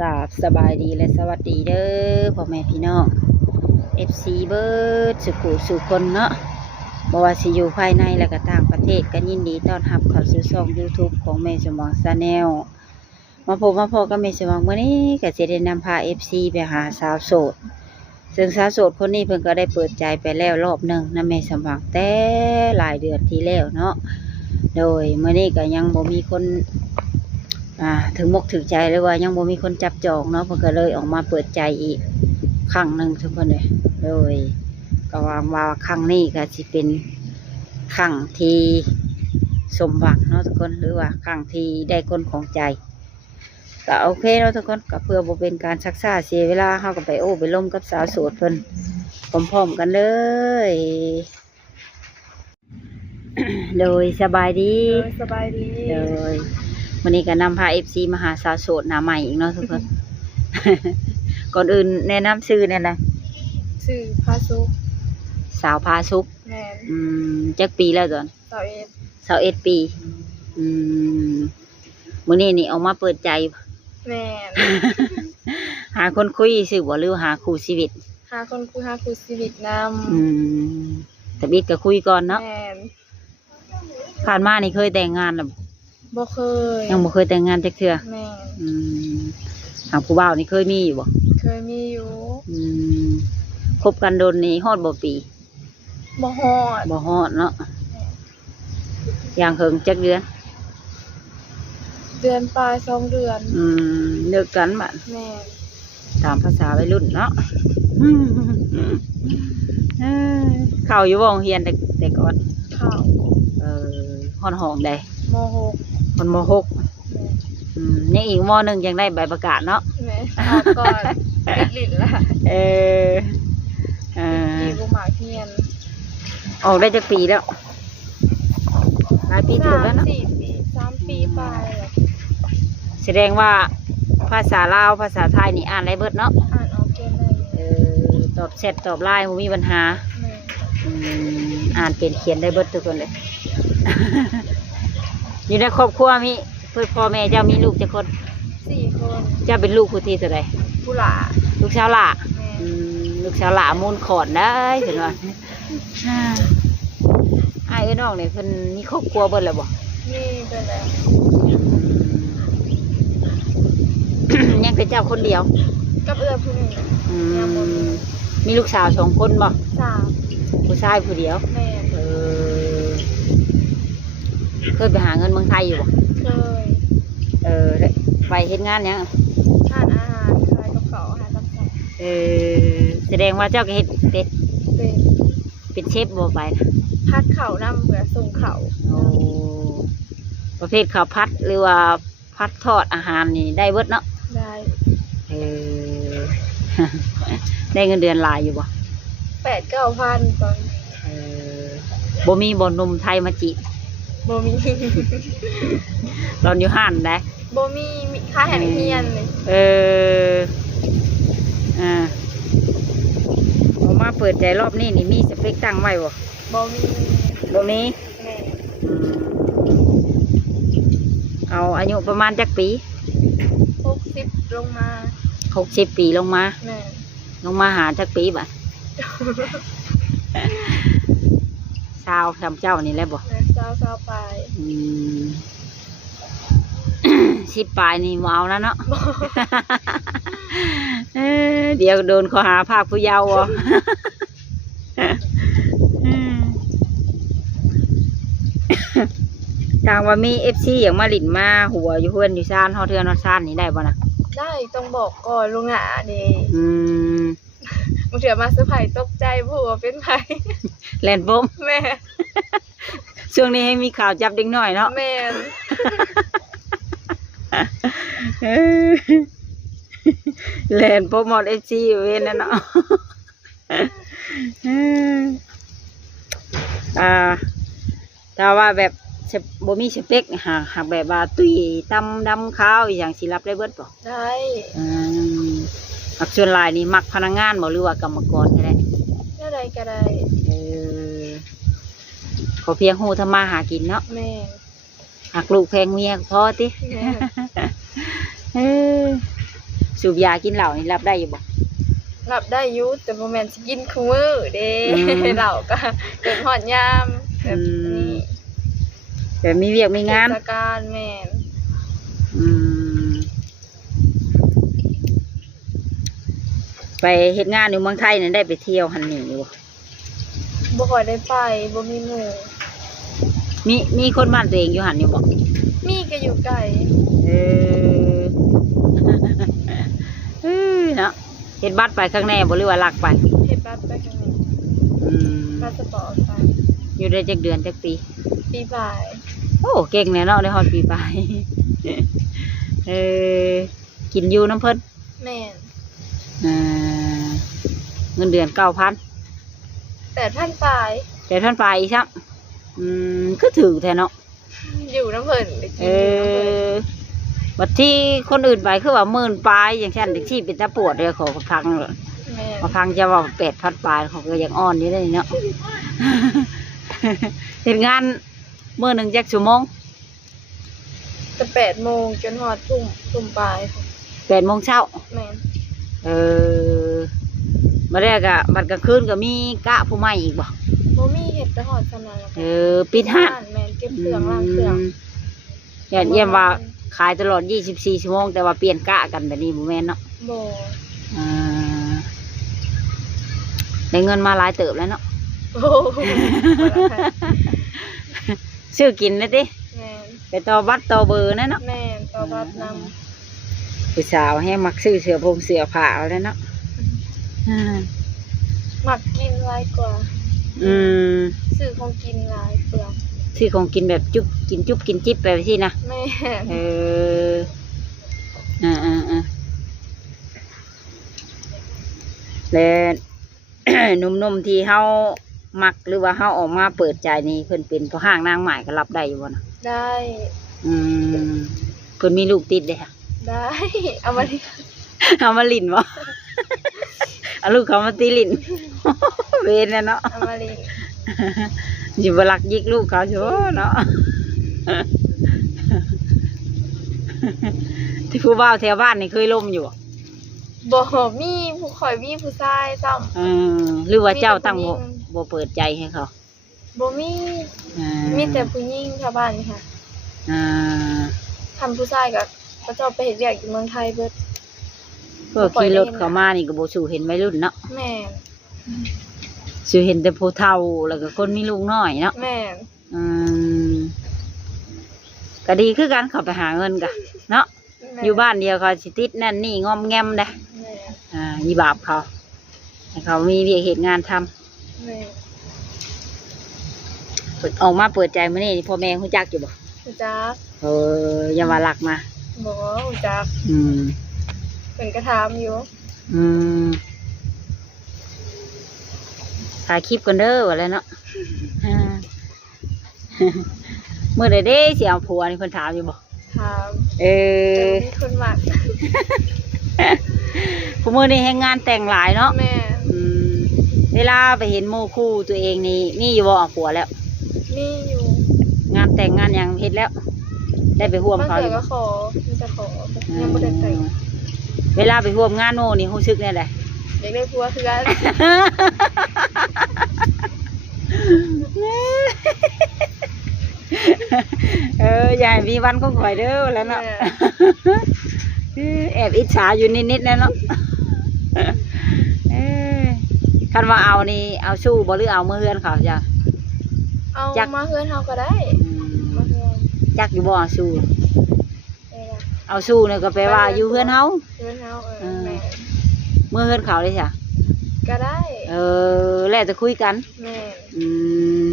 กราบสบายดีและสวัสดีเด้อพ่อแม่พี่น้อง FC เบิร์ดสุขุสุคนเนาะบ่ว่าสิอยู่ภายในและก็ต่างประเทศก็ยินดีต้อนรับเข้าสู่ช่อง YouTube ของแม่สมองชาแนลมาพบมาพอกับแม่สมองมื้อนี้ก็สิได้นำพา FC ไปหาสาวโสดซึ่งสาวโสดคนนี้เพิ่นก็ได้เปิดใจไปแล้วรอบหนึ่งนะแม่สมองแต่หลายเดือนที่แล้วเนาะโดยมื้อนี้ก็ยังบ่มีคนถึงมกถึงใจเลยว่ายังบ่มีคนจับจองเนาะเพิ่นก็เลยออกมาเปิดใจอีกครั้งหนึ่งทุกคนเลยโดยก็หวังว่าครั้งนี้ก็สิเป็นครั้งที่สมหวังเนาะทุกคนหรือว่าครั้งที่ได้คนของใจก็โอเคเนาะทุกคนก็เพื่อบ่เป็นการชักช้าเสียเวลาเฮาก็ไปไปล้มกับสาวโสดเพิ่นพร้อมๆกันเลย โดยสบายดีโดยวันนี้ก็นำพา FC มาหาสาวโสดหน้าใหม่อีกเนาะทุกคน ก่อนอื่นแนะนำชื่อเนี่ยนะชื่อพาสุกสาวพาสุกแม่นจักปีแล้วตอน21 ปีมื้อนี้นี่ออกมาเปิดใจ แม่น หาคนคุยสิบ่หรือหาคู่ชีวิตหาคนคุยหาคู่ชีวิตนแต่บิ๊กก็คุยก่อนเนาะแม่นผ่านมานี่เคยแต่งงานหรือบ่เคยยังบ่เคยแต่งงานจักเทื่อแม่นหาผู้บ่าวนี่เคยมีอยู่บ่เคยมีอยู่คบกันโดนนี่ฮอดบ่ปีบ่ฮอดเนาะอย่างเฮิงจักเดือนปลาย2 เดือนเลิกกันบัดแม่นตามภาษาวัยรุ่นเนาะเข้าอยู่บ่โรงเรียนแต่ก่อนเข้าฮ้อนห้องใดม.6 คนม.6ยังอีกม.1ยังได้ใบประกาศเนาะแม่เอาก่อนติดลิ้นล่ะปีบ่มาเฮียนออกได้จักปีแล้วหลายปีเติบแล้วเนาะ3 ปีไปแล้วแสดงว่าภาษาลาวภาษาไทยนี่อ่านได้เบิดเนาะอ่านออกเก่งเลยตอบแชทตอบไลน์บ่มีปัญหาอ่านเป็นเขียนได้เบิดทุกคนเลย อยู่ในครอบครัวมีพ่อแม่เจ้ามีลูกจักคน4 คนเจ้าเป็นลูกผู้ที่เท่าใดผู้หลาลูกสาวหล่าลูกสาวหล่ามูลขอนได้เห็นว่าไอ้น้องเนี่ยเพิ่นมีครอบครัวเบิดแล้วบ่มีเบิดแล้วยังเป็นเจ้าคนเดียวกับผู้หนึ่งมีลูกสาว2 คนบ่3ผู้ชายผู้เดียวแม่เคยไปหาเงินเมืองไทยอยู่บ่เคยไปเฮ็ดงานยังทานอาหารขายกับเขาอาหารตามสั่งแสดงว่าเจ้าก็เฮ็ดเป็นเชฟบ่ไปนะพัดเข่านำเพื่อส่งเขาประเภทข้าวพัดหรือว่าพัดทอดอาหารนี่ได้เบิดเนาะได้ได้เงินเดือนหลายอยู่บ่ 8-9,000ตอนบ่มีบ่หนุ่มไทยมาจีบบ่มี ตอนอยู่ห้านได้บ่มีค่าแห่งเฮียนเลยออกมาเปิดใจรอบนี้นี่มีสเปคตั้งไว้บ่บ่มีเอาอายุประมาณจักปี60ลงมา60 ปีลงมาลงมาหาจักปีบ่ชาวทำเจ้านี่แหละบ่ชาวปลาย10 ปลายนี่เอาแล้วเนาะ เดี๋ยวโดนข้อหาภาคผู้เยาว์ทางว่ามี FC อย่างมาหลินมาหัวอยู่เพื่อนอยู่ซ่านฮอเทือนฮอซ่านนี่ได้บ่นะได้ต้องบอกก่อนลุงอ่ะนี่มึงเถื่อมาเซอร์ไพรส์ตกใจผัวเป็นไผแล่นบ่มแม่ช่วงนี้ให้มีข่าวจับเด็กน้อยเนาะแม่แล่นโปรโมท FC เว้นนั่นเนาะถ้าว่าแบบบ่มีสเปคหากแบบว่าตุ้ยตำดำขาวอย่างสิรับได้เบิดบ่ได้มักส่วนหลายนี่มักพนักงานบ่หรือว่ากรรมกรก็ได้ก็ได้ขอเพียงฮู้ทำมาหากินเนาะแม่หักลูกแพงเมียพอติ สูบยากินเหล้านี่รับได้อยู่บ่ รับได้อยู่แต่บ่แม่นสิกินคุมื้อเด้ เหล้าก็เกิดฮอดยามแบบนี้ แต่มีเวียกมีงาน เทศกาลแม่น อืมไปเฮ็ดงานอยู่เมืองไทยนี่ได้ไปเที่ยวหันนี่อยู่บ่ บ่ค่อยได้ไปบ่มีหมู่ มีคนบ้านตัวเองอยู่หันอยู่บ่ มีก็อยู่ไกล เออ เนาะเฮ็ดบัตรไปข้างในบ่หรือว่าลักไป เฮ็ดบัตรไปข้างนี้ อืม พาสปอร์ตไป อยู่ได้จักเดือนจักปี ปีบ่าย โอ้เก่งแน่เนาะได้ฮอดปีไป เออกินอยู่น้ำเพิ่น แม่น อ่าเงินเดือน 9,000 8,000 ปลาย แต่ท่านไปอีกซับคือถือแท้เนาะ อยู่น้ำเพิ่นได้กิ เอน อยู่น้ำเพิ่น บัดที่คนอื่นไปคือว่า10,000ปลายอย่างเช่นเด็กที่เป็นตาปวดเลยขอพัง แม่น มาพังจะว่า8,000ปลายเขาก็ยังอ่อนอยู่ได้เนาะ เฮ็ดงานมื้อหนึงจักชั่วโมง แต่8โมงจนฮอดทุ่มปลาย 8 โมงเช้า แม่น เออมาแรกอะบัดกลางคืนก็มีกะผู้ใหม่อีกบ่ บ่มีเฮ็ดแต่ฮอดซำนั้นแล้ว เอ ก็ อปิดห้าน แม่นเก็บเครื่องล้างเครื่อง เยี่ยมว่าขายตลอด24ชั่วโมงแต่ว่าเปลี่ยนกะกันแบบนี้บ่แม่นเนาะ บ่ อ่าได้เงินมาหลายเติบแล้วเนาะ โอ้โห ซื้อกินนะติ แม่น ไปต่อบัตรต่อเบอร์นะเนาะ แม่นต่อบัตรนำ ผู้สาวให้มักซื้อเสื้อผงเสื้อผ้าเอาแล้วเนาะอ่า มักกินหลายกว่า อืม ซื้อของกินหลายเปลือง ซื้อของกินแบบจุ๊บกินจุ๊บกินจิ๊บไปสินะ แม่น เอออ่าแล้ว หนุ่มๆที่เฮามักหรือว่าเฮาออกมาเปิดใจนี่เพิ่นเป็นพ่อห้างนางหมายก็รับได้อยู่บ่นะ ได้ อืมเพิ่นมีลูกติดเด้ค่ะ ได้ เอามาดิ เอามาลิ้นบ่ เอาลูกเขามาตีลิ้น เวนน่ะเนาะ เอามาดิ อยู่บ่รักยิกลูกเขาโชเนาะ ที่ผู้บ่าวแถวบ้านนี่เคยล่มอยู่บ่ บ่มีผู้ข่อยมีผู้ชายซ้ำ หรือว่าเจ้าตั้งบ่เปิดใจให้เขา บ่มี อ่า มีแต่ผู้หญิงชาวบ้านนี่ค่ะ อ่า ทำผู้ชายก็เขาเจ้าไปเฮ็ดเวียกอยู่เมืองไทยเบิด พวกขี่รถเข้ามานี่ก็บ่สู่เห็นวัยรุ่นเนาะ แม่น สู่เห็นแต่ผู้เฒ่าแล้วก็คนมีลูกน้อยเนาะ แม่น อืมก็ดีคือกันเขาไปหาเงินกะเนาะ แม่น อยู่บ้านเดียวเขาสิติดนั่นนี่งอมแงมเด้ แม่น ยีบาปเขาให้เขามีเวียกเหตุงานทำ แม่น ออกมาเปิดใจมื้อนี้พ่อแม่ฮู้จักอยู่บ่ รู้จัก อย่าว่ารักมา บ่รู้จัก อืม เพิ่นก็ถามอยู่ อืมถ่ายคลิปกันเด้อว่าแล้วเนาะ อ่า มื้อใดเด้สิเอาผัวนี่เพิ่นถามอยู่บ่ ถาม เอ แต่ อ มีคนมัก ผู้มื้อนี้แฮงงานแต่งหลายเนาะ แม่น อืมเวลาไปเห็นหมู่คู่ตัวเองนี่มีอยู่บ่เอาผัวแล้ว มีอยู่ งานแต่งงานหยังเฮ็ดแล้ว ได้ไปร่วม บาง เขาอ เทื่ ยู่ อ บ่ ก็ขอมีแต่ขอยังบ่ได้แต่ง เวลาไปร่วมงานโน่นี่รู้สึกแน่แหละ อยากได้ผัวคือกัน อย่าให้มีวันของข่อยเด้อแล้วเนาะ แอบอิจฉาอยู่นิดๆแล้วเนาะ เอ้ยคันว่าเอานี่เอาสู้บ่หรือเอามือเฮือนเขาจ้ะ เอา จัก มาเฮือนเฮาก็ได้ อืม มาเฮือน จักอยู่บ่เอาสู้ ได้ล่ะ เอาสู้เนี่ยก็แปลว่าอยู่เฮือนเฮา เฮือนเฮา อืม แม่ มือเฮือนเขาเลยจ้ะ ก็ได้ แล้วแต่คุยกัน แม่ อืม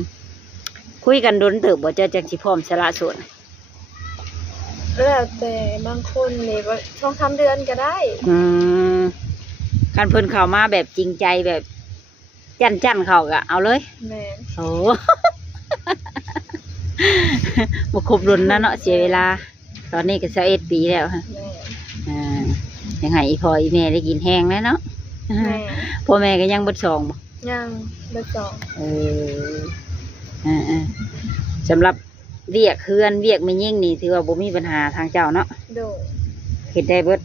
คุยกันโดนเติบบ่เจะจังสิพร้อมสละโสด แล้วแต่บางคนนี่ว่า2-3 เดือนก็ได้ อืมคันเพิ่นเข้ามาแบบจริงใจแบบจั่นเขาก็เอาเลย แม่ โอ้ บ่ครบรุ่นนะเนาะเสียเวลา ตอนนี้ก็21ปีแล้วฮะ แม่ ยังให้อีพ่ออีแม่ได้กินแห้งแล้วเนาะ แม่ พ่อแม่ก็ยังเบิดสองบ่ ยังเบิดสอง เออสำหรับเวียกเฮือนเวียกไม่ยิ่งนี่ถือว่าบ่มีปัญหาทางเจ้าเนาะ โดย เฮ็ดได้เบิด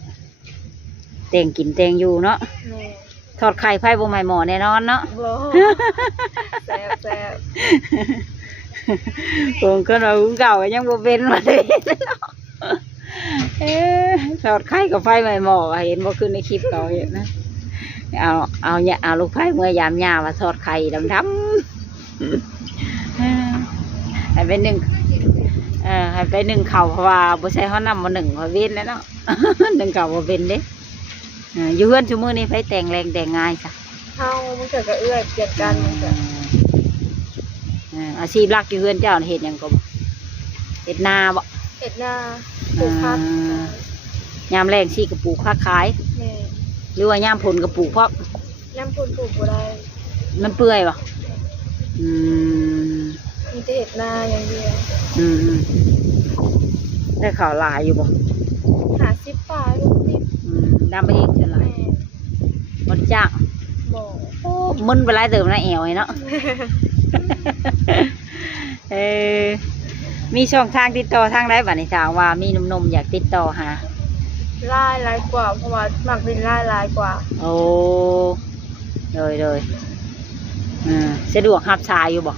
แต่งกินแต่งอยู่เนาะ แม่ ทอดไข่ไผ่บ่ใหม่หมอแน่นอนเนาะ บ่แซ่บแซ่บ ผมก็เราเก่ายังบ่เป็นมาเลยเนาะทอดไข่กับไฟใหม่หมอเห็นบ่ขึ้นในคลิปเก่าเห็นนะเอาเนี่ยเอาลูกไผ่เมื่อยามหญ้ามาทอดไข่ดำให้ไปหนึ่งให้ไปหนึ่งเข่าเพราะว่าบ่ใช่เฮานำมาหนึ่งเพราะเว้นแล้วเนาะ หนึ่งเข่าบ่เป็นเด้อยู่เฮือนชั่วโมงนี้ไผแต่งแรงแต่งง่ายจ้ะ เฮามันเกิดก็เอื้อยเปลี่ยนกันมันก็ อาชีพหลักอยู่เฮือนเจ้าเฮ็ดหยังก็บ่เฮ็ดนาบ่ เฮ็ดนาปลูกผัก ยามแรงสิก็ปลูกผักขาย แม่ หรือว่ายามผลก็ปลูกเพราะ น้ำพุ่นปลูกบ่ได้ มันเปื่อยบ่อืม มีแต่เฮ็ดนาอย่างเดียว อืมได้ข่าวหลายอยู่บ่ 50ปลาย60ดำไปอีกเท่าไหร่ แม่ บ่ได้จ้าง บ่ โอ้มึนไปหลายเติมนะแอวไอ้เนาะ เออมีช่องทางติดต่อทางใดบัดนี้ถามว่ามีหนุ่มๆอยากติดต่อหา หลายกว่าเพราะว่ามักเป็นหลายกว่า โอ้เลยสะดวกรับสายอยู่บ่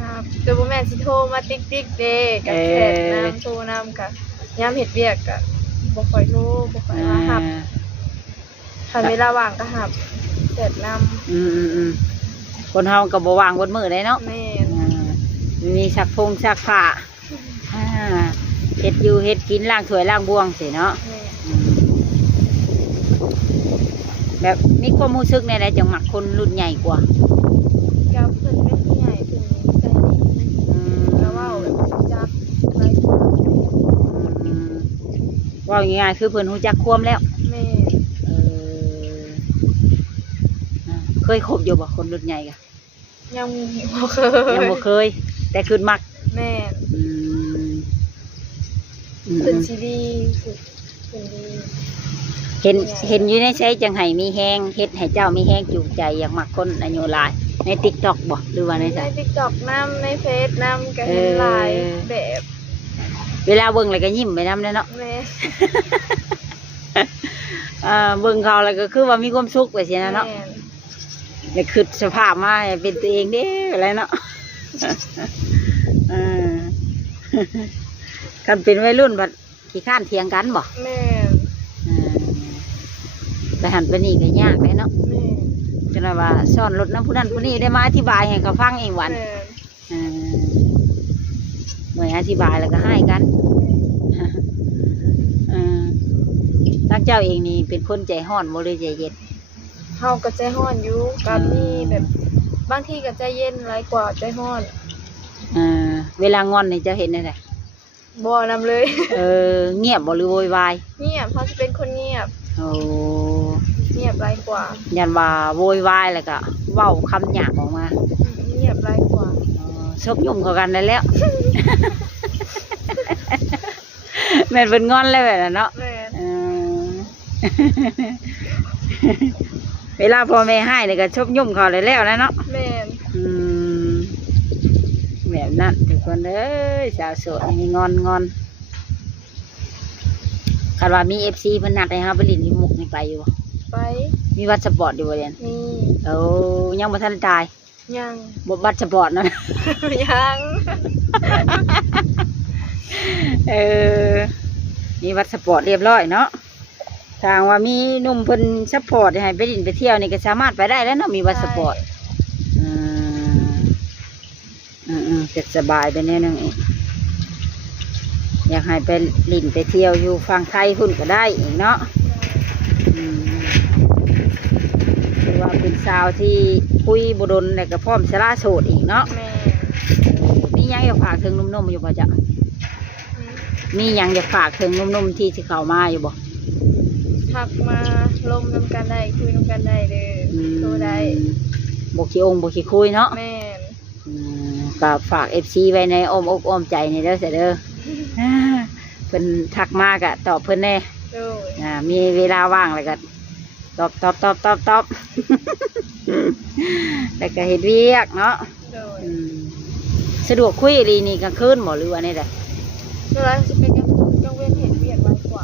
ครับแต่บ่แม่นสิโทรมาติ๊กๆเด้กับแขกน้ำโทรนำกะยามเฮ็ดเวียกกะบ่ค่อยโทรบ่ค่อยว่ารับ ถ้าเวลาว่างก็หับเสร็จน คนเฮาก็บ่ว่างเบิดมื้อได้เนาะ ำแม่ มีซักผ้าเฮ็ดอยู่เฮ็ดกินล้างถ้วยล้างบวงสิเนาะ แม่ แบบมีความรู้สึกในใดจังมักคนรุ่นใหญ่กว่า กับเพิ่นเป็นผู้ใหญ่เพิ่นใจดีแล้วเว้าจักไรกว่า ว่าง่ายๆคือเพิ่นรู้จักความแล้ว แม่ เคยคบอยู่บ่คนรุ่นใหญ่กะ ยังบ่เค ยัง ย บ่เคย แต่คือมัก แม่ อืม เพิ่นสิดีสุดเพิ่นดี เห็นอยู่ในใช้จังไห้มีแฮงเฮ็ดให้เจ้ามีแฮงจูงใจอยากมักคนอายุหลายใน TikTok บ่หรือว่าใน ใน ไส TikTok นำในเฟซนำก็เห็นหลายแบบ เวลาเบิ่งแล้วก็ยิ้มไปนำเนาะ แม่ เบิ่งเขาแล้วก็คือว่ามีความสุขไปสินะเนาะ แม่ นี่คือสภาพมาให้เป็นตัวเองเด้อะไรเนาะ กันเป็นวัยรุ่นบัดขี้ข้านเถียงกันบ่ แม่ ไปหันไปนี่ก็ยากเลยเนาะ แม่ จนว่าซ่อนรถน้ำผู้นั้นผู้นี้ได้มาอธิบายให้เขาฟังเองวัน แม่ หน่วยอธิบายแล้วก็ให้กันตั้งเจ้าเองนี่เป็นคนใจห้อนบ่เลยใจเย็น เฮาก็ใจร้อนอยู่ก็มีแบบบางทีก็ใจเย็นหลายกว่าใจร้อน เวลางอนนี่เจะเห็นได้ไง บ่นำเลย เงียบบ่หรือโวยวาย เงียบเขาจะเป็นคนเงียบ โอ้ เงียบหลายกว่า ยันว่าโวยวายแล้วก็เว้าคำหยาบออกมา เงียบหลายกว่า ซบยุ่มเข้ากันได้แล้ว แม่นเป็นงอนเลยแบบนั้นเนาะ แม่ เวลาพ่อแม่ให้เนี่ยก็ชบยุ่มเขาเลยแล้วนะเนาะ แม่ แบบนั้นทุกคนเอ้ยสาวโสดมีงอนคาดว่ามีFC เพิ่นนัดให้เฮาไปเล่นที่มุกนี่ไปอยู่บ่ ไป มีวัดสปอร์ตอยู่บ่เรียน มี ยังบ่ทันตาย ยัง บ่วัดสปอร์ตนั่น ยัง มีวัดสปอร์ตเรียบร้อยเนาะทางว่ามีหนุ่มเพิ่นสปอร์ตให้ไปเล่นไปเที่ยวนี่ก็สามารถไปได้แล้วเนาะมีวัดสปอร์ตจะสบายไปแน่นึงอีกอยากให้ไปลินไปเที่ยวอยู่ฝั่งไทยพุ่นก็ได้อีกเนาะคือว่าเป็นสาวที่คุยบดลแต่ก็พร้อมสละโสดอีกเนาะ แม่ มียังอยากฝากถึงหนุ่มๆอยู่ป่ะจ๊ะมียังอยากฝากถึงหนุ่มๆที่สิเข้ามาอยู่บ่ ทักมาลมนำกันได้คุยนำกันได้เด้อโทรได้ บ่ขี้องค์บ่ขี้คุยเนาะ แม่น ก็ฝาก FC ไว้ในอ้อมอกอ้อมใจนี่เด้อเสยเด้อเพิ่นทักมากะตอบเพิ่นแน่ โดย มีเวลาว่างแล้วก็ตอบแล้วก็เฮ็ดเวียกเนาะ โดย สะดวกคุยอีหลีนี่กลางคืนบ่หรือว่าได๋ เวลาสิเป็นกลางคืนกลางเว้นเห็นเวียกหลายกว่า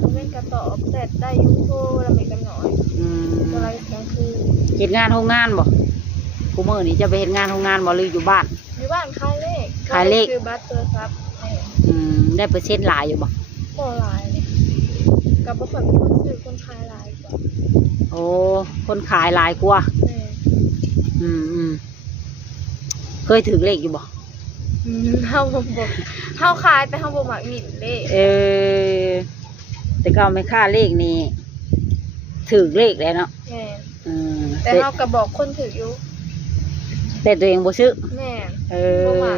กลางเว้นก็ตอบใจ ชทได้ยูทูบแล้วมีกันหน่อย อืม เวลากลางคืน เฮ็ดงานโรงงานบ่กูมื้อนี้จะไปเฮ็ดงานโรงงานบ่หรืออยู่บ้าน อยู่บ้านขายเลข ขายเลข คือบัตรโทรศัพท์แม่ ได้เปอร์เซ็นต์หลายอยู่บ่ บ่หลายเลยกับบ่ค่อยมีคนซื้อคนขายหลายกว่า โอ้คนขายหลายกว่า แม่ อืมเคยถือเลขอยู่บ่ เฮาบ่เฮาขายแต่เฮาบ่มักหยิบเลข แต่ก็ไม่ค่าเลขนี่ถือเลขแล้วเนาะ แม่ อืม แต่เฮาก็บอกคนถืออยู่ แต่ตัวเองบ่ซื้อ แม่ บ่ว่า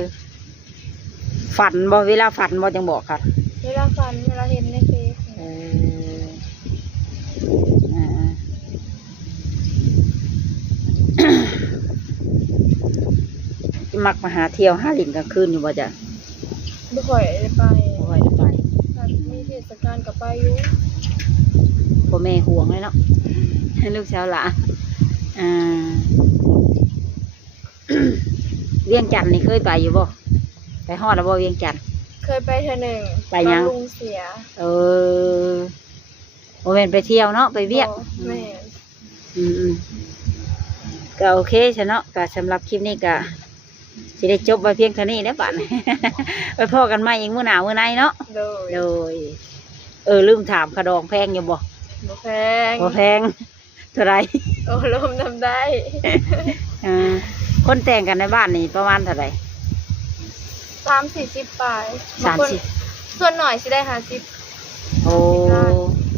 ฝันบ่เวลาฝันบ่จังบอกค่ะ เวลาฟันเวลาเห็นในเฟซ เอออ่า มักมาหาเที่ยวหาลินกลางคืนอยู่บ่จ้ะ บ่ค่อยได้ไป บ่ค่อยได้ไป ถ้ามีเทศกาลก็ไปอยู่ พ่อแม่ห่วงเลยเนาะ ลูกสาวหลานอ่า เวียงจันทน์นี่เคยไปอยู่บ่ไปฮอดแล้วบ่เวียงจันทน์ เคยไปเทื่อหนึง ไปยัง ตอนลุงเสีย บ่แม่นไปเที่ยวเนาะไปเวียก แม่ ก็โอเคใช่เนาะก็สำหรับคลิปนี้ก็สิได้จบไว้เพียงเท่านี้แล้วบัด ไปพอกันใหม่อีกมื้อหน้ามื้อในเนาะ โดย โดยลืมถามขะดองแพงอยู่บ่ บ่แพง บ่แพงเท่าไหร โอ้ลมทำได้ คนแต่งกันในบ้านนี่ประมาณเท่าไหร่ 30-40ปลายบางคน 30 ส่วนหน่อยสิได้50 โอ้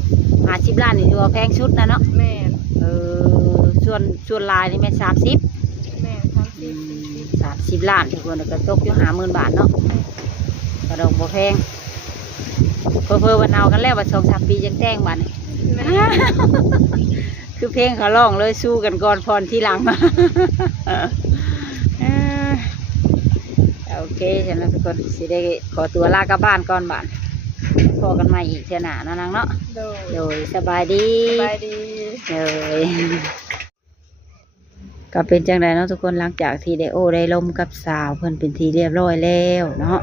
50 ล้านนี่ถือว่าแพงชุดนะเนาะ แม่น ส่วนลายนี่แม่น30 แม่น30 ล้านทุกคนก็ตกอยู่50,000 บาทเนาะกระดองบ่แพงเพิ่วันเอากันแล้วว่า2-3 ปีจังแต่งบัดนี้ แม่ คือเพลงเขาร้องเลยสู้กันก่อนพรที่หลัง โอเคฉันนะทุกคนสิได้ขอตัวลากลับบ้านก่อนบ้านพอกันใหม่อีกเท่าหน้าเนาะนางเนาะ โดย โดยสบายดี สบายดี เลยก็เป็นจังไดเนาะทุกคนหลังจากที่ได้โอ้ได้ลมกับสาวเพิ่นเป็นทีเรียบร้อยแล้วเนาะ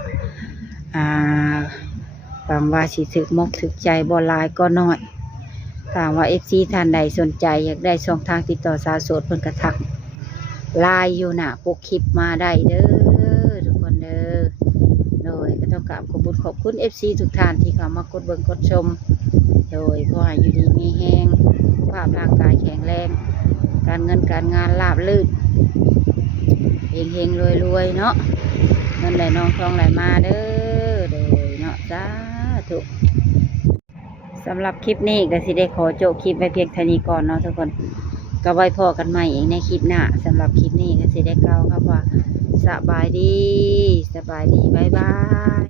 ฟังว่าสิถึกมกถึกใจบ่หลายก็น้อยถามว่า FC ท่านใดสนใจอยากได้ช่องทางติดต่อสาวโสดเพิ่นก็ทักไลน์อยู่หน้าปกคลิปมาได้เด้อทุกคนเด้อโดยก็ต้องกราบขอบคุณ FC ทุกท่านที่เข้ามากดเบิ่งกดชมโดยขอให้อยู่ดีมีแฮงภาพร่างกายแข็งแรงการเงินการงานราบรื่นเฮงๆรวยๆเนาะเงินไหลนองทองไหลมาเด้อโดยเนาะสาธุสำหรับคลิปนี้ก็สิได้ขอโจบคลิปไว้เพียงเท่านี้ก่อนเนาะทุกคนก็ไว้พอกันใหม่อีกในคลิปหน้าสำหรับคลิปนี้ก็สิได้กล่าวครับว่าสบายดีบ๊ายบาย